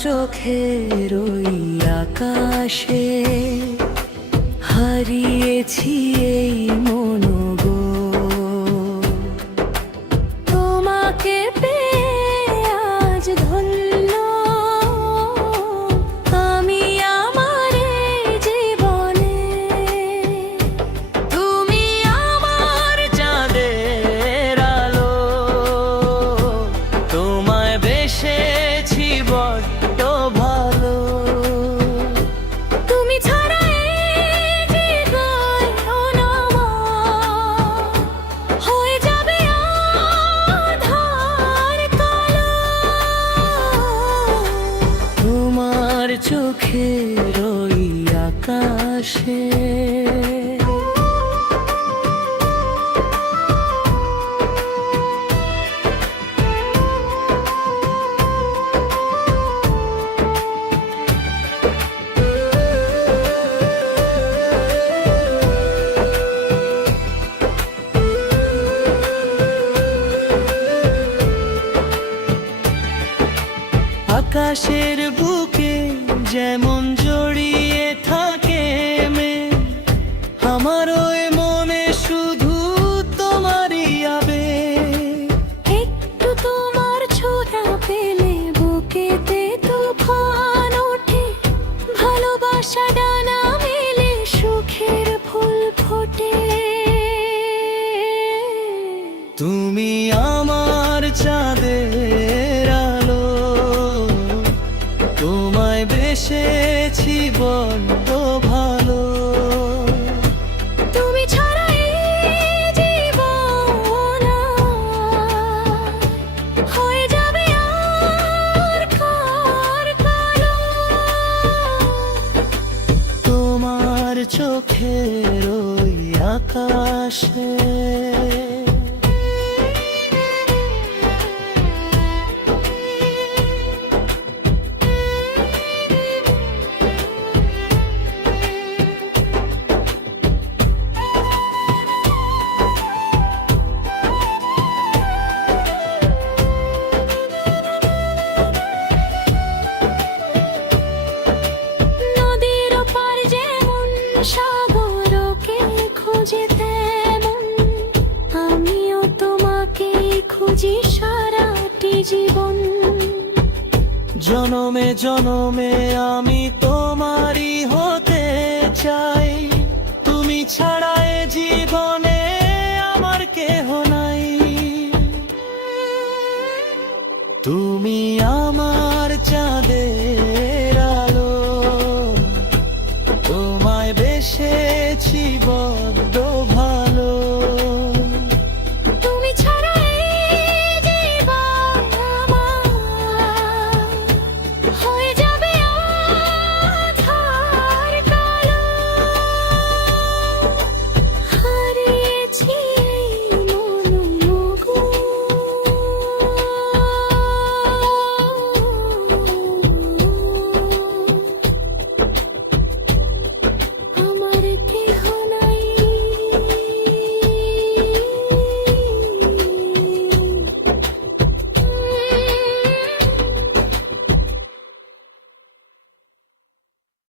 চোখের ওই আকাশে হারিয়েছি এই মনোগো। তোমাকে পেয়ে আজ ধন্য আমি আমার এই জীবনে। তুমি আমার চাঁদের আলো, তোমায় বেসেছি বড্ড ভালো। তুমি ছাড়া এই জীবন অনাময় হয়ে যাবে আঁধার কালো। তোমার চোখের ওই আকাশে আকাশের বুকে যেমন জড়িয়ে থাকে মেঘ, আমার ওই মনে শুধু তোমারই আবেগ। একটু তোমার ছোঁয়া পেলে বুকেতে তুফান ওঠে, ভালোবাসা ডানা মেলে সুখের ফুল ফোটে। তুমি আমার চাঁদের আলো, তোমায় বেসেছি বড্ড ভালো। তুমি ছাড়া এই জীবন হয়ে যাবে আর কার কালো। তোমার চোখের ওই আকাশে সাগরকে খুঁজে তেমন আমিও তোমাকে খুঁজি সারাটি জীবন। জনমে জনমে আমি তোমারই হতে চাই, তুমি ছাড়া এ জীবনে আমার কেহ নাই। তুমি